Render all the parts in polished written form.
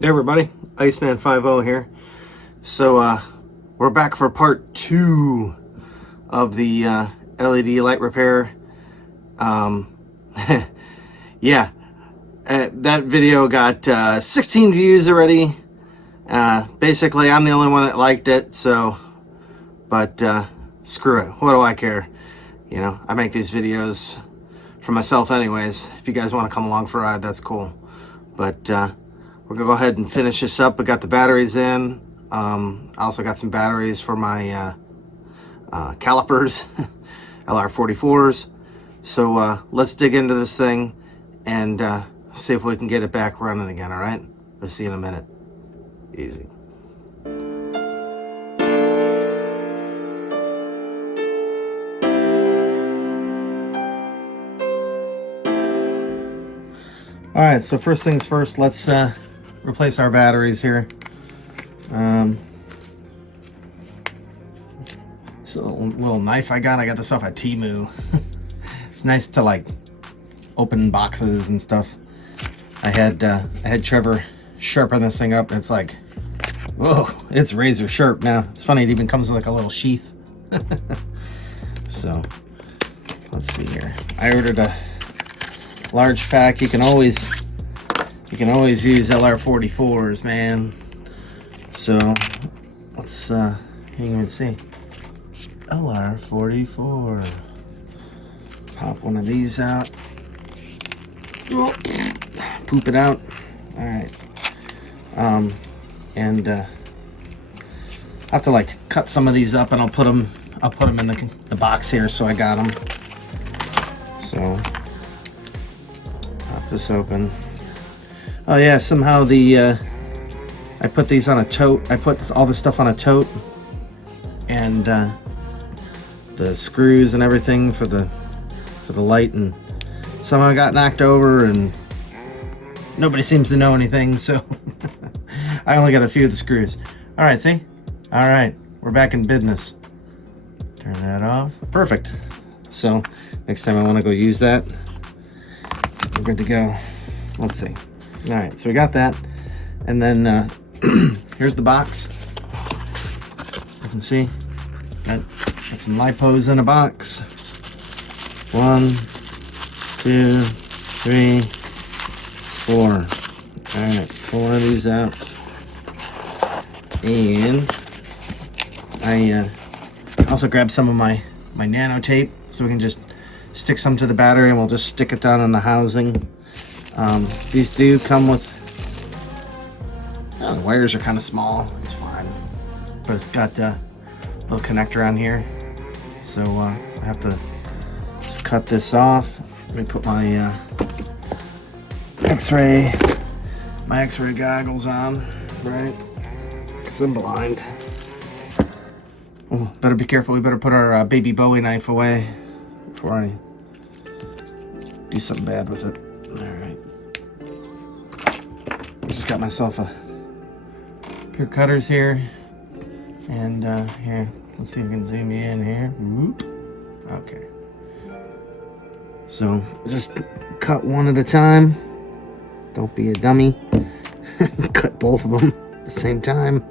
Hey everybody, Icemanfiveoh here. So we're back for part 2 of the LED light repair. Yeah, that video got 16 views already. Basically, I'm the only one that liked it, but screw it. What do I care? You know, I make these videos for myself anyways. If you guys want to come along for a ride, that's cool. But we're gonna go ahead and finish this up. We got the batteries in. I also got some batteries for my calipers, LR44s. So let's dig into this thing and see if we can get it back running again. All right, we'll see you in a minute. Easy. All right, so first things first, let's replace our batteries here. It's a little knife I got this off at Temu. It's nice to like open boxes and stuff. I had Trevor sharpen this thing up, and it's like, whoa, it's razor sharp now. It's funny, it even comes with like a little sheath. So let's see here. I ordered a large fact. You can always use LR44s, man. So let's you can even see LR44. Pop one of these out. Oh, poop it out. All right. And I have to like cut some of these up, and I'll put them in the box here. So I got them. So pop this open. Oh yeah, somehow I put these on a tote. I put all this stuff on a tote, and the screws and everything for the light, and somehow got knocked over, and nobody seems to know anything. So I only got a few of the screws. All right, see? All right, we're back in business. Turn that off. Perfect. So next time I want to go use that, we're good to go. Let's see. All right, so we got that, and then here's the box. You can see got some lipos in a box. 1, 2, 3, 4. All right, pull one of these out, and I also grabbed some of my nano tape, so we can just stick some to the battery, and we'll just stick it down in the housing. These do come with, the wires are kind of small, it's fine, but it's got a little connector on here, so I have to just cut this off. Let me put my x-ray goggles on, right, because I'm blind. Oh, better be careful. We better put our baby Bowie knife away before I do something bad with it. Alright. I just got myself a pair of cutters here. And here, let's see if we can zoom you in here. Whoop. Okay. So just cut one at a time. Don't be a dummy. Cut both of them at the same time.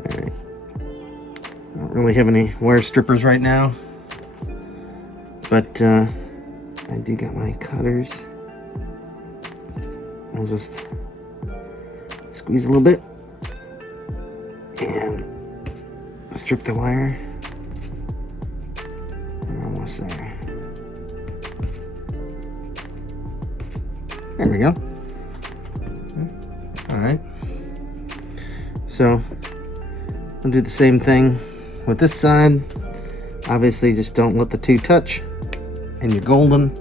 Alright. I don't really have any wire strippers right now, but I do got my cutters. I'll just squeeze a little bit and strip the wire. We're almost there. There we go. All right. So I'll do the same thing with this side. Obviously, just don't let the two touch, and you're golden.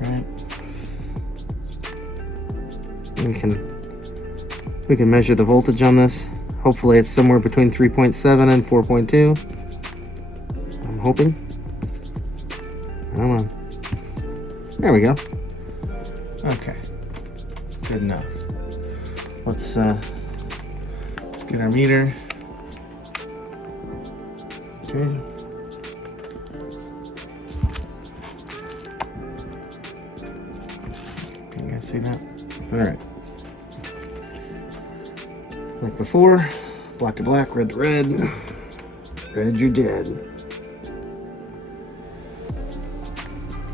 Right. We can measure the voltage on this. Hopefully, it's somewhere between 3.7 and 4.2. I'm hoping. Come on. There we go. Okay. Good enough. Let's get our meter. Okay. Can you guys see that? All right. Like before, black to black, red to red. Red, you're dead.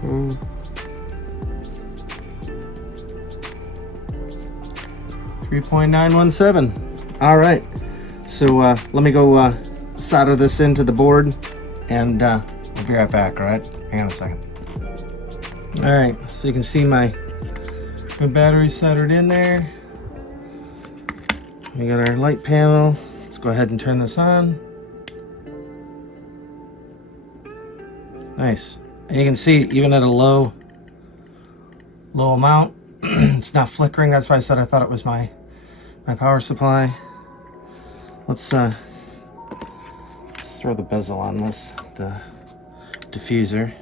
3.917. All right. So let me go solder this into the board, and we'll be right back. All right. Hang on a second. All right. So you can see my battery soldered in there. We got our light panel. Let's go ahead and turn this on. Nice. And you can see even at a low amount, it's not flickering. That's why I said I thought it was my power supply. Let's throw the bezel on this, the diffuser.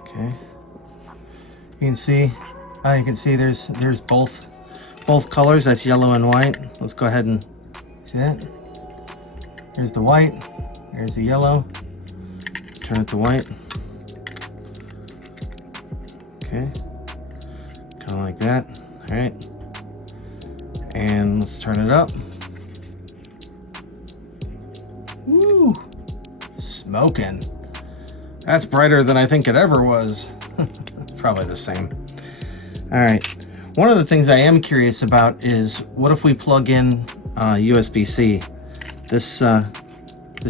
Okay. You can see there's both colors. That's yellow and white. Let's go ahead and see that. Here's the white. Here's the yellow. Turn it to white. Okay. Kind of like that. All right. And let's turn it up. Woo! Smoking. That's brighter than I think it ever was. Probably the same. All right. One of the things I am curious about is what if we plug in USB-C? This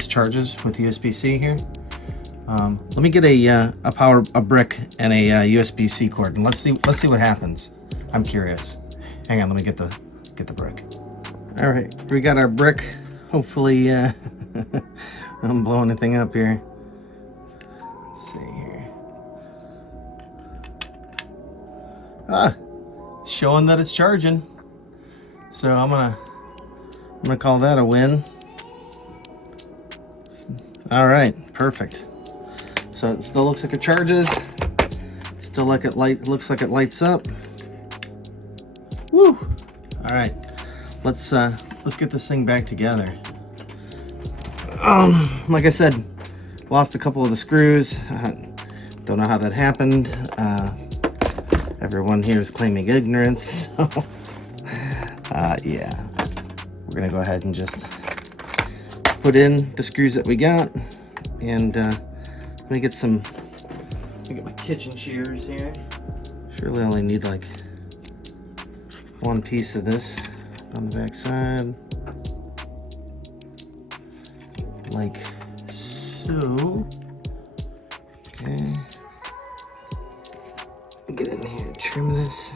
charges with USB-C here. Let me get a brick and a USB-C cord, and let's see what happens. I'm curious. Hang on, let me get the brick. All right, we got our brick. Hopefully, I'm blowing anything up here. Let's see here. Showing that it's charging. So I'm gonna call that a win. All right, perfect. So it still looks like it charges. Still like looks like it lights up. Woo! All right, let's get this thing back together. Like I said, lost a couple of the screws. Don't know how that happened. Everyone here is claiming ignorance. So, yeah, we're gonna go ahead and just put in the screws that we got, and let me get my kitchen shears here. Surely I only need like one piece of this on the back side, like so. Okay. Get in here and trim this.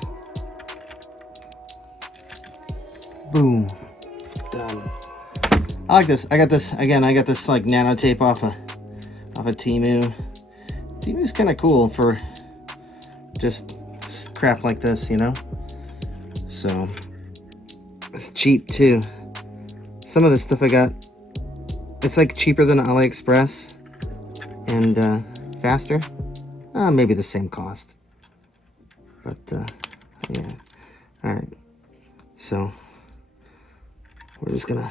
Boom. Done. I like this. I got this like nano tape off of Temu. Temu's kind of cool for just crap like this, you know? So it's cheap too. Some of the stuff I got, it's like cheaper than AliExpress and faster. Maybe the same cost. But yeah. Alright. So we're just gonna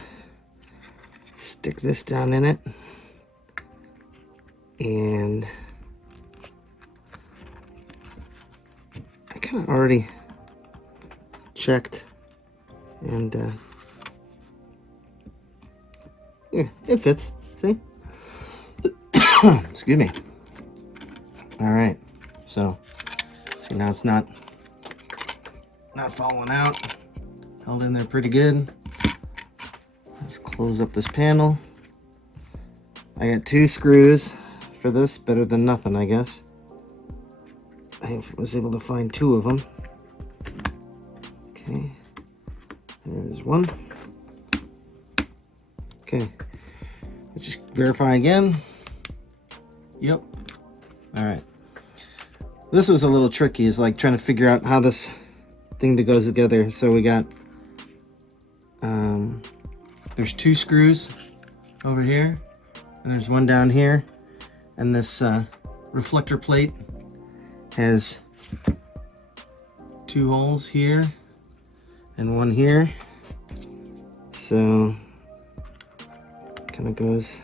stick this down in it. And I kind of already checked, and yeah, it fits. See? Excuse me. All right. So, see, now it's not falling out. Held in there pretty good. Let's close up this panel. I got 2 screws for this, better than nothing, I guess. I was able to find 2 of them. Okay, there's one. Okay, let's just verify again. Yep. All right. This was a little tricky, is like trying to figure out how this thing goes together. So we got, there's 2 screws over here, and there's one down here, and this reflector plate has 2 holes here and one here, so kind of goes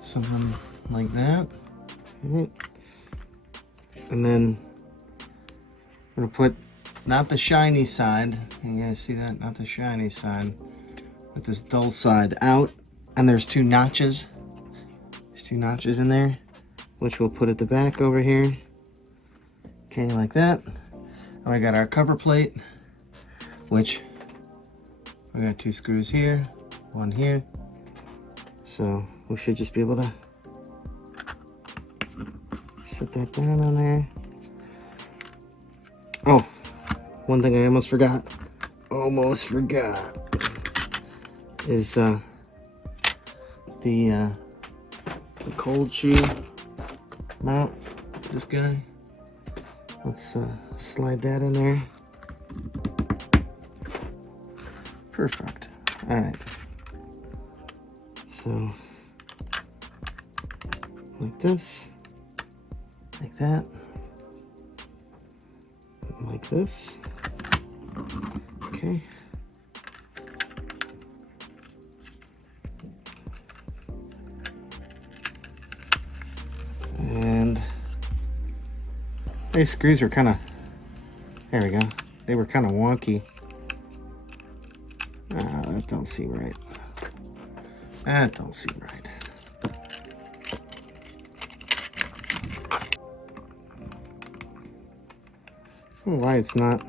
something like that. Right. And then I'm gonna put not the shiny side. You guys see that? Not the shiny side. With this dull side out. And there's 2 notches. There's 2 notches in there, which we'll put at the back over here. Okay, like that. And we got our cover plate, which we got 2 screws here, 1 here. So we should just be able to set that down on there. Oh, one thing I almost forgot. Is the cold shoe mount. This guy. Let's slide that in there. Perfect. All right. So like this, like that, like this. Okay. And these screws are kind of, there we go. They were kind of wonky. That don't seem right. That don't seem right. I don't know why it's not.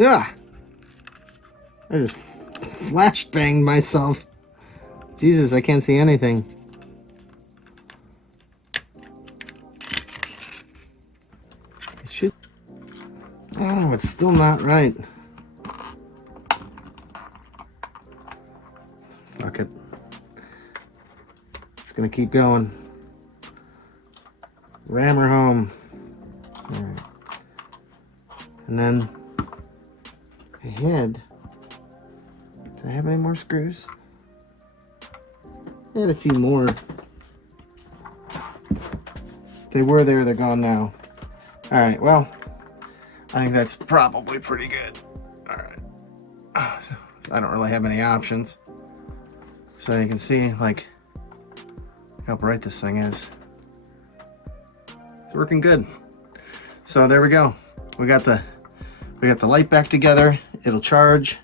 Ah! I just flash banged myself. Jesus, I can't see anything. It should. Oh, it's still not right. Fuck it. It's gonna keep going. Ram her home. All right. And then I had. Do I have any more screws? I had a few more. They were there, they're gone now. All right, well, I think that's probably pretty good. All right. I don't really have any options. So you can see, like, how bright this thing is. It's working good. So there we go. We got the light back together. It'll charge.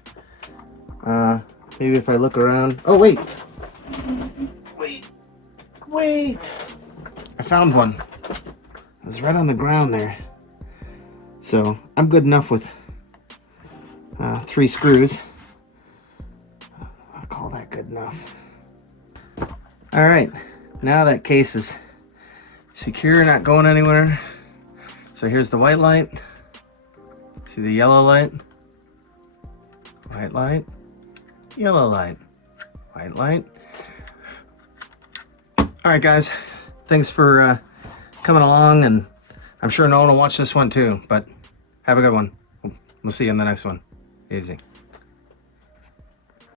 Maybe if I look around. Oh, wait. Wait! I found one. It was right on the ground there. So I'm good enough with 3 screws. I'll call that good enough. All right, now that case is secure, not going anywhere. So here's the white light. See the yellow light? White light, yellow light, white light. All right, guys, thanks for coming along, and I'm sure no one will watch this one too, but have a good one. We'll see you in the next one. Easy.